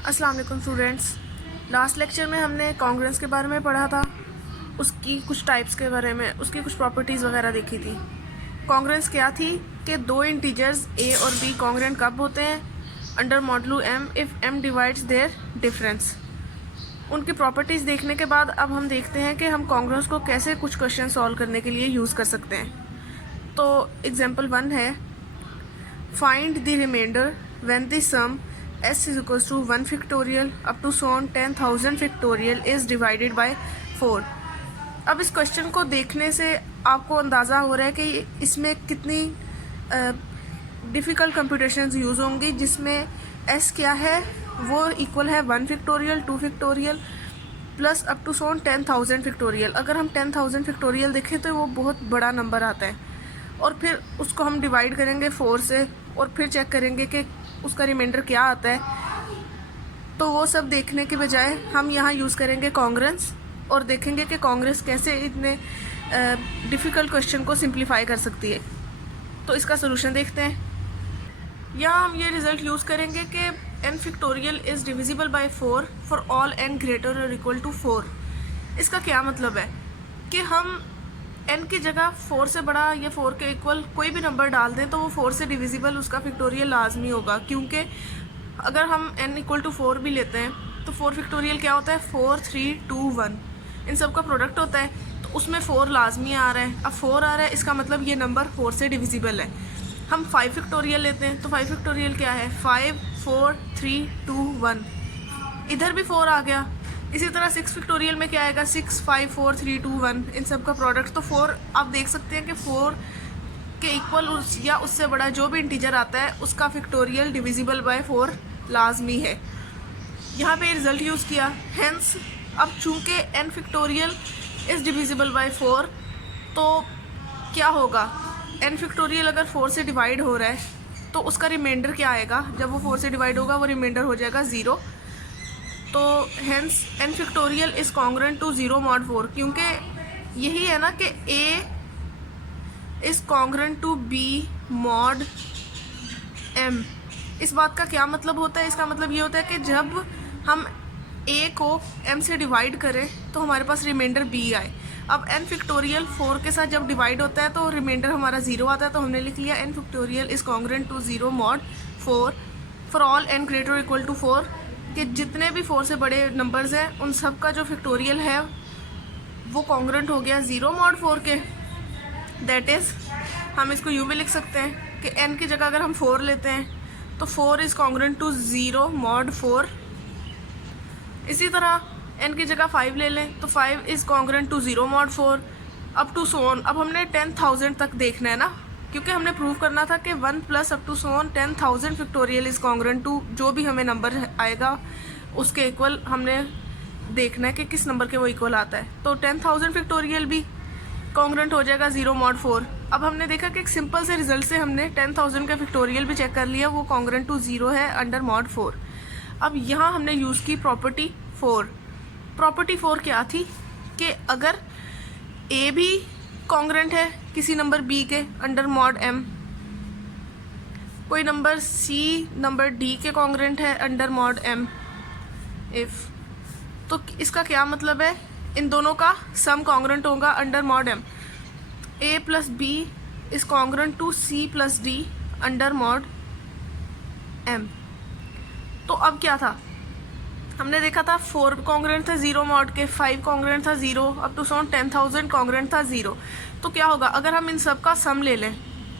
अस्सलाम वालेकुम students. Last lecture में हमने कॉन्ग्रेंस के बारे में पढ़ा था, उसकी कुछ टाइप्स के बारे में, उसकी कुछ प्रॉपर्टीज़ वगैरह देखी थी। कॉन्ग्रेंस क्या थी कि दो इंटीजर्स ए और बी कॉन्ग्रेंट कब होते हैं? Under modulo M if M divides their difference. उनकी प्रॉपर्टीज़ देखने के बाद अब हम देखते हैं कि हम कॉन्ग्रेंस को कैसे कुछ क्वेश्चन सॉल्व करने के लिए यूज़ कर सकते हैं। तो एग्जांपल 1 है, find the remainder when the sum s is equals to 1 factorial up to so on 10,000 factorial is divided by 4। अब इस क्वेश्चन को देखने से आपको अंदाज़ा हो रहा है कि इसमें कितनी डिफ़िकल्ट कंप्यूटेशंस यूज़ होंगी, जिसमें s क्या है वो इक्वल है 1 factorial 2 factorial plus up to so 10,000 factorial. अगर हम 10,000 फैक्टोरियल देखें तो वो बहुत बड़ा नंबर आता है, और फिर उसको हम डिवाइड करेंगे 4 से और फिर चेक करेंगे कि उसका रिमाइंडर क्या आता है। तो वो सब देखने के बजाय हम यहाँ यूज़ करेंगे कॉन्ग्रेंस और देखेंगे कि कॉन्ग्रेंस कैसे इतने डिफ़िकल्ट क्वेश्चन को सिंप्लीफाई कर सकती है। तो इसका सोल्यूशन देखते हैं। यहाँ हम ये रिज़ल्ट यूज़ करेंगे कि n factorial is divisible by 4 for all n greater और इक्वल टू 4। इसका क्या मतलब है कि हम n की जगह 4 से बड़ा या 4 के इक्वल कोई भी नंबर डाल दें तो वो 4 से डिविजिबल उसका फैक्टोरियल लाजमी होगा, क्योंकि अगर हम n इक्वल टू 4 भी लेते हैं तो 4 फैक्टोरियल क्या होता है 4 3 2 1, इन सब का प्रोडक्ट होता है, तो उसमें 4 लाजमी आ रहा है। अब 4 आ रहा है, इसका मतलब ये नंबर 4 से डिविजिबल है। हम 5 फैक्टोरियल लेते हैं तो 5 फैक्टोरियल क्या है 5 4 3 2 1, इधर भी 4 आ गया। इसी तरह 6 फैक्टोरियल में क्या आएगा 6 5 4 3 2 1, इन सब का प्रोडक्ट। तो 4 आप देख सकते हैं कि 4 के इक्वल या उससे बड़ा जो भी इंटीजर आता है उसका फैक्टोरियल डिविजिबल बाय 4 लाजमी है। यहाँ पे रिजल्ट यूज़ किया, हेंस अब चूँकि n factorial is divisible by 4, तो क्या होगा n फैक्टोरियल अगर 4 से डिवाइड हो रहा है तो उसका रिमाइंडर क्या आएगा, जब वो 4 से डिवाइड होगा वो रिमाइंडर हो जाएगा 0। तो hence n factorial is congruent to 0 mod 4, क्योंकि यही है ना कि a is congruent to b mod m। इस बात का क्या मतलब होता है? इसका मतलब ये होता है कि जब हम a को m से डिवाइड करें तो हमारे पास रिमाइंडर b आए। अब n फैक्टोरियल 4 के साथ जब डिवाइड होता है तो रिमाइंडर हमारा 0 आता है, तो हमने लिख लिया n factorial is congruent to 0 mod 4 for all n greater equal to 4, कि जितने भी 4 से बड़े नंबर्स हैं उन सब का जो फैक्टोरियल है वो कॉन्ग्रुएंट हो गया 0 mod 4 के। दैट इज़ हम इसको यूँ भी लिख सकते हैं कि n की जगह अगर हम 4 लेते हैं तो 4 इज़ कॉन्ग्रुएंट टू 0 mod 4। इसी तरह n की जगह 5 ले लें तो 5 is congruent to 0 mod 4 up to so on. अब हमने 10,000 तक देखना है ना, क्योंकि हमने प्रूव करना था कि 1 plus up to so on 10,000 factorial is congruent to जो भी हमें नंबर आएगा उसके इक्वल हमने देखना है कि किस नंबर के वो इक्वल आता है। तो 10,000 फैक्टोरियल भी कॉन्ग्रुएंट हो जाएगा 0 mod 4। अब हमने देखा कि एक सिंपल से रिजल्ट से हमने 10,000 का फैक्टोरियल भी चेक कर लिया, वो कॉन्ग्रुएंट टू 0 है अंडर mod 4। अब यहाँ हमने यूज़ की प्रॉपर्टी 4। प्रॉपर्टी 4 क्या थी कि अगर a भी कॉन्ग्रुएंट है किसी नंबर b के अंडर mod m, कोई नंबर c नंबर d के कॉन्ग्रुएंट है अंडर mod m इफ़, तो इसका क्या मतलब है, इन दोनों का सम कॉन्ग्रुएंट होगा under mod m। a plus b is congruent to c plus d under mod m। तो अब क्या था, हमने देखा था 4 कॉन्ग्रुएंट था 0 mod के, 5 कॉन्ग्रुएंट था 0 अप टू सो 10,000 कॉन्ग्रुएंट था 0। तो क्या होगा अगर हम इन सब का सम ले लें,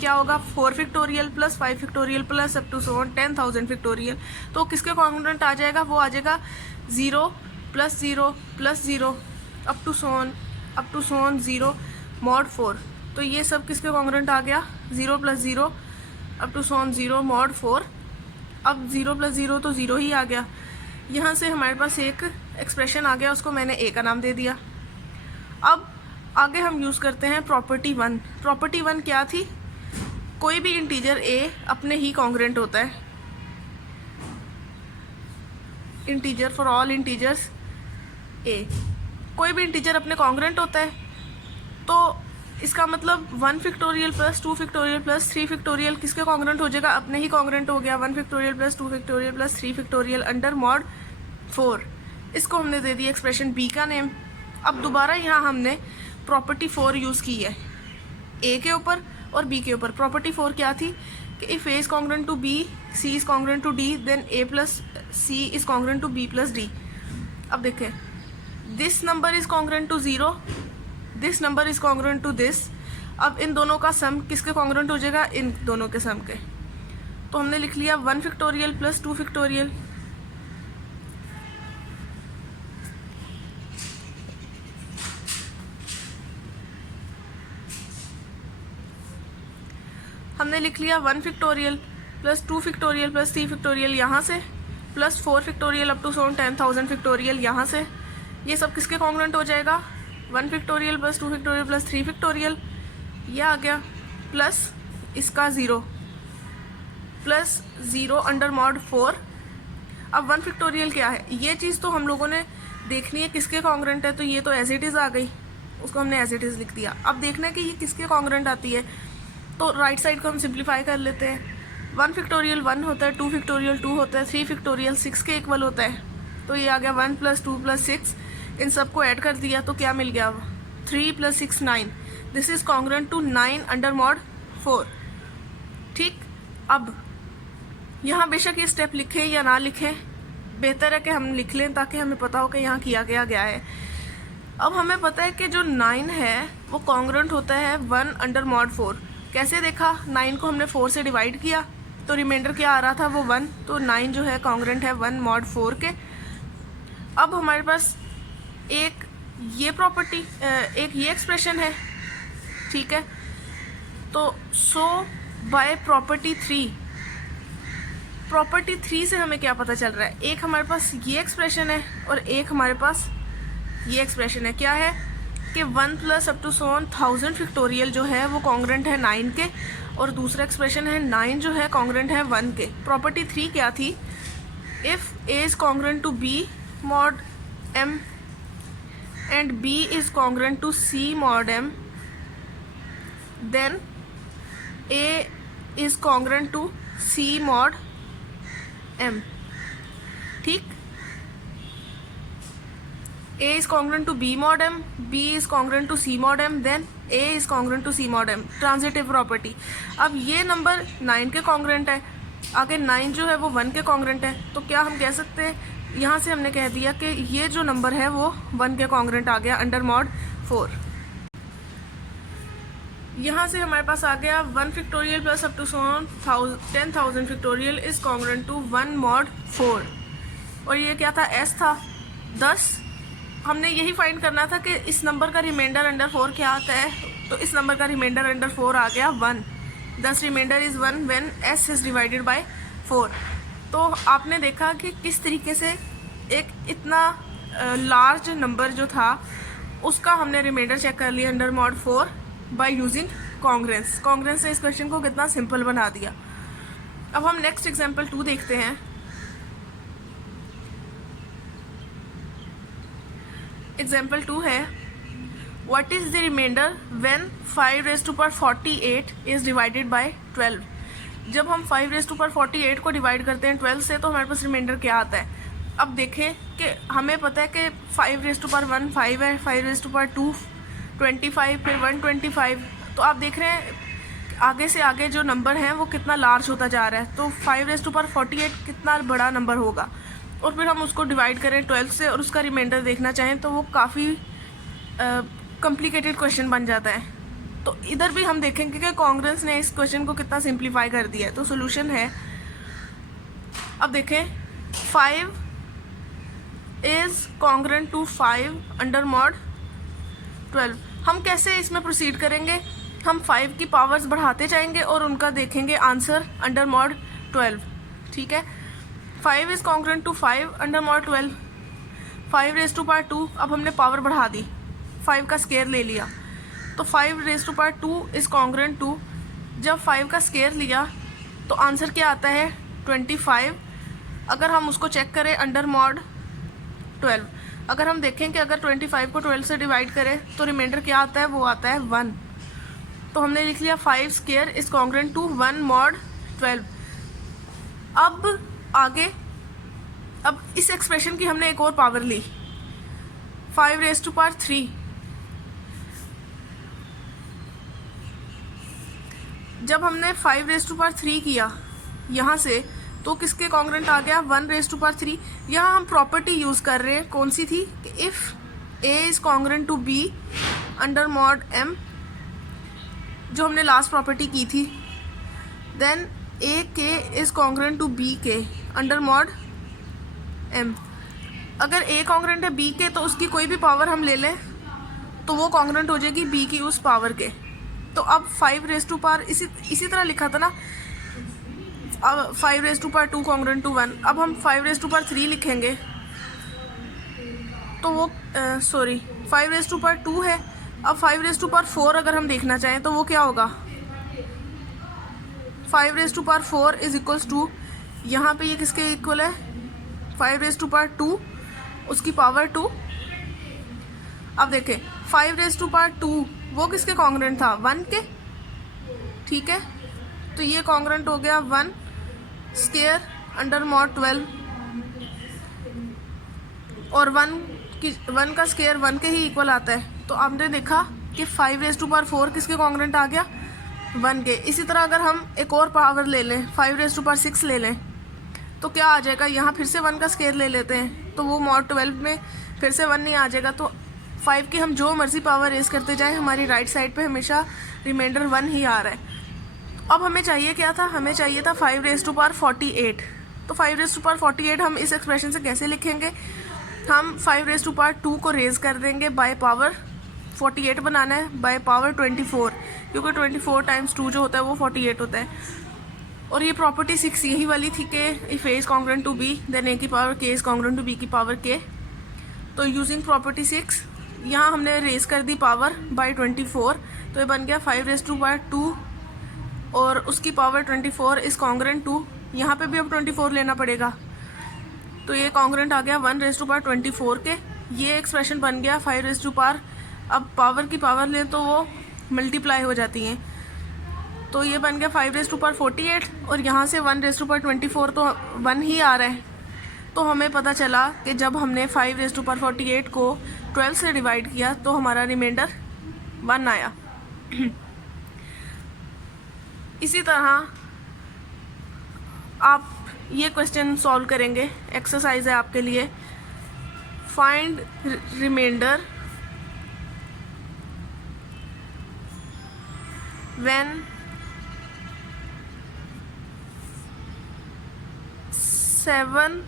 क्या होगा 4 factorial plus 5 factorial plus up to so 10,000 factorial, तो किसके कॉन्ग्रुएंट आ जाएगा, वो आ जाएगा 0 plus 0 plus 0 up to so 0 mod 4। तो ये सब किसके कॉन्ग्रुएंट आ गया 0 plus 0 up to so 0 mod 4। अब 0 प्लस 0 तो 0 ही आ गया, यहाँ से हमारे पास एक एक्सप्रेशन आ गया, उसको मैंने a का नाम दे दिया। अब आगे हम यूज़ करते हैं प्रॉपर्टी 1। प्रॉपर्टी 1 क्या थी, कोई भी इंटीजर a अपने ही कॉन्ग्रुएंट होता है, integer for all integers a, कोई भी इंटीजर अपने कॉन्ग्रुएंट होता है। तो इसका मतलब 1 factorial plus 2 factorial plus 3 factorial किसके कॉन्ग्रेंट हो जाएगा? अपने ही कॉन्ग्रेंट हो गया, 1 factorial plus 2 factorial plus 3 factorial under mod 4। इसको हमने दे दिया एक्सप्रेशन बी का नेम। अब दोबारा यहाँ हमने प्रॉपर्टी 4 यूज़ की है ए के ऊपर और बी के ऊपर। प्रॉपर्टी 4 क्या थी कि if A is congruent to B, C is congruent to D, then A plus C is congruent to B plus D. अब देखें, this number is congruent to 0, this number is congruent to this. अब इन दोनों का सम किसके congruent हो जाएगा? इन दोनों के सम के। तो हमने लिख लिया 1 फैक्टोरियल प्लस 2 फैक्टोरियल हमने लिख लिया 1 factorial plus 2 factorial plus 3 factorial यहाँ से, plus 4 factorial up to 10,000 factorial यहाँ से। ये सब किसके कॉन्ग्रेंट हो जाएगा? 1 factorial plus 2 factorial plus 3 factorial, ये आ गया, प्लस इसका 0 प्लस 0 अंडर मॉड 4। अब 1 फैक्टोरियल क्या है? ये चीज़ तो हम लोगों ने देखनी है किसके कॉन्ग्रेंट है, तो ये तो एज इट इज़ आ गई, उसको हमने एज इट इज़ लिख दिया। अब देखना है कि ये किसके कॉन्ग्रेंट आती है, तो राइट साइड को हम सिंप्लीफाई कर लेते हैं। 1 फैक्टोरियल 1 होता है, 2 फैक्टोरियल 2 होता है, 3 फैक्टोरियल 6 के इक्वल होता है। तो ये आ गया 1 प्लस 2 प्लस 6, इन सबको ऐड कर दिया तो क्या मिल गया? 3 plus 6 9। This is congruent to 9 under mod 4। ठीक, अब यहाँ बेशक ये स्टेप लिखें या ना लिखें, बेहतर है कि हम लिख लें ताकि हमें पता हो कि यहाँ किया गया है। अब हमें पता है कि जो 9 है वो कॉन्ग्रेंट होता है 1 अंडर मॉड 4। कैसे देखा? 9 को हमने 4 से डिवाइड किया तो रिमाइंडर क्या आ रहा था? वो 1। तो 9 जो है कॉन्ग्रेंट है 1 मॉड 4 के। अब हमारे पास एक ये प्रॉपर्टी, एक ये एक्सप्रेशन है, ठीक है। तो सो बाय प्रॉपर्टी 3 से हमें क्या पता चल रहा है? एक हमारे पास ये एक्सप्रेशन है और एक हमारे पास ये एक्सप्रेशन है। क्या है कि 1 प्लस अप टू 1000 फैक्टोरियल जो है वो कॉन्ग्रेंट है 9 के, और दूसरा एक्सप्रेशन है 9 जो है कॉन्ग्रेंट है 1 के। प्रॉपर्टी 3 क्या थी? If A is congruent to B mod M and B is congruent to C mod M, then A is congruent to C mod M. ठीक, A is congruent to B mod M, B is congruent to C mod M, then A is congruent to C mod M। Transitive property. अब ये number 9 के congruent है, आगे 9 जो है वो 1 के कॉन्ग्रेंट है, तो क्या हम कह सकते हैं? यहाँ से हमने कह दिया कि ये जो नंबर है वो 1 के कॉन्ग्रेंट आ गया अंडर मॉड 4। यहाँ से हमारे पास आ गया 1 factorial plus up to 10,000 factorial is congruent to 1 mod 4। और ये क्या था? S था 10। हमने यही फाइंड करना था कि इस नंबर का रिमाइंडर अंडर 4 क्या आता है, तो इस नंबर का रिमाइंडर अंडर 4 आ गया 1। 10 remainder is 1 when S is divided by 4। तो आपने देखा कि किस तरीके से एक इतना लार्ज नंबर जो था उसका हमने रिमाइंडर चेक कर लिया under mod 4 by using congruence. Congruence ने इस क्वेश्चन को कितना सिंपल बना दिया। अब हम नेक्स्ट एग्जाम्पल 2 देखते हैं। एग्जाम्पल 2 है, what is the remainder when 5 raise to power 48 is divided by 12। जब हम 5 रेज़ टू पावर 48 को डिवाइड करते हैं 12 से, तो हमारे पास रिमाइंडर क्या आता है? अब देखें कि हमें पता है कि 5 रेज़ टू पावर 1 5 है, 5 रेज़ टू पावर 2 25, फिर 125। तो आप देख रहे हैं आगे से आगे जो नंबर है वो कितना लार्ज होता जा रहा है। तो 5 रेज़ टू पावर 48 कितना बड़ा नंबर होगा, और फिर हम उसको डिवाइड करें 12 से और उसका रिमाइंडर देखना चाहें तो वो काफ़ी कॉम्प्लिकेटेड क्वेश्चन बन जाता है। तो इधर भी हम देखेंगे कि कॉन्ग्रेंस ने इस क्वेश्चन को कितना सिंप्लीफाई कर दिया है। तो सोल्यूशन है, अब देखें 5 is congruent to 5 under mod 12। हम कैसे इसमें प्रोसीड करेंगे? हम 5 की पावर्स बढ़ाते जाएंगे और उनका देखेंगे आंसर अंडर मॉड 12। ठीक है, 5 is congruent to 5 under mod 12। 5 raise to power 2, अब हमने पावर बढ़ा दी, 5 का स्केयर ले लिया, तो 5 raise to power 2 is congruent to, जब 5 का स्केयर लिया तो आंसर क्या आता है? 25। अगर हम उसको चेक करें अंडर मॉड 12, अगर हम देखें कि अगर 25 को 12 से डिवाइड करें तो रिमाइंडर क्या आता है? वो आता है 1। तो हमने लिख लिया 5 square is congruent to 1 mod 12। अब आगे, अब इस एक्सप्रेशन की हमने एक और power Lee, 5 raised to power 3। जब हमने 5 raised to power 3 किया यहाँ से, तो किसके कॉन्ग्रुएंट आ गया, 1 raised to power 3। यहाँ हम प्रॉपर्टी यूज़ कर रहे हैं, कौन सी थी, कि if a is congruent to b under mod m, जो हमने लास्ट प्रॉपर्टी की थी, then a k is congruent to b k under mod m। अगर a कॉन्ग्रुएंट है b के, तो उसकी कोई भी पावर हम ले लें तो वो कॉन्ग्रुएंट हो जाएगी b की उस पावर के। तो अब 5 raised to power इसी तरह लिखा था ना, अब 5 raised to power 2 congruent to 1। अब हम 5 raised to power 3 लिखेंगे तो वो 5 raised to power 2 है। अब 5 raised to power 4 अगर हम देखना चाहें तो वो क्या होगा, 5 raised to power 4 is equals to, यहाँ पे ये किसके इक्वल है, 5 raised to power 2 उसकी पावर 2। अब देखें 5 raised to power 2 वो किसके कॉन्ग्रुएंट था, 1 के, ठीक है। तो ये कॉन्ग्रुएंट हो गया 1 स्क्वायर अंडर मॉड 12, और 1 का स्क्वायर 1 के ही इक्वल आता है। तो आपने देखा कि 5 raised to power 4 किसके कॉन्ग्रुएंट आ गया, 1 के। इसी तरह अगर हम एक और पावर ले लें, 5 raised to power 6 ले लें, तो क्या आ जाएगा, यहाँ फिर से 1 का स्क्वायर ले लेते हैं तो वो मॉड 12 में फिर से 1 नहीं आ जाएगा। तो 5 की हम जो मर्जी पावर रेज करते जाएं, हमारी राइट साइड पे हमेशा रिमाइंडर 1 ही आ रहा है। अब हमें चाहिए क्या था, हमें चाहिए था 5 raised to power 48। तो 5 raised to power 48 हम इस एक्सप्रेशन से कैसे लिखेंगे, हम 5 raised to power 2 को रेज कर देंगे बाय पावर 48 बनाना है, बाय पावर 24, क्योंकि 24 टाइम्स 2 जो होता है वो 48 होता है। और ये प्रॉपर्टी 6 यही वाली थी कि if a is congruent to b then a की power k is congruent to b की पावर k। तो यूजिंग प्रॉपर्टी 6 यहाँ हमने रेज कर दी पावर बाय 24, तो ये बन गया 5 raised to power 2 और उसकी पावर 24 इज कॉन्ग्रुएंट टू, यहाँ पे भी अब 24 लेना पड़ेगा, तो ये कॉन्ग्रुएंट आ गया 1 raised to power 24 के। ये एक्सप्रेशन बन गया 5 raised to power, अब पावर की पावर लें तो वो मल्टीप्लाई हो जाती हैं, तो ये बन गया 5 raised to power 48, और यहाँ से 1 raised to power 24 तो 1 ही आ रहा है। तो हमें पता चला कि जब हमने 5 raised to power 48 को 12 से डिवाइड किया तो हमारा रिमाइंडर 1 आया। इसी तरह आप ये क्वेश्चन सॉल्व करेंगे, एक्सरसाइज है आपके लिए, find remainder when 7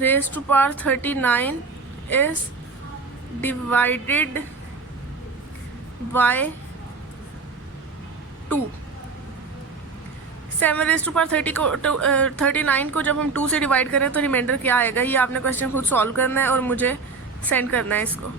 raised to power 39 is divided by 2। 7 raised to power 39 को जब हम 2 से डिवाइड करें तो रिमाइंडर क्या आएगा, ये आपने क्वेश्चन खुद सॉल्व करना है और मुझे सेंड करना है इसको।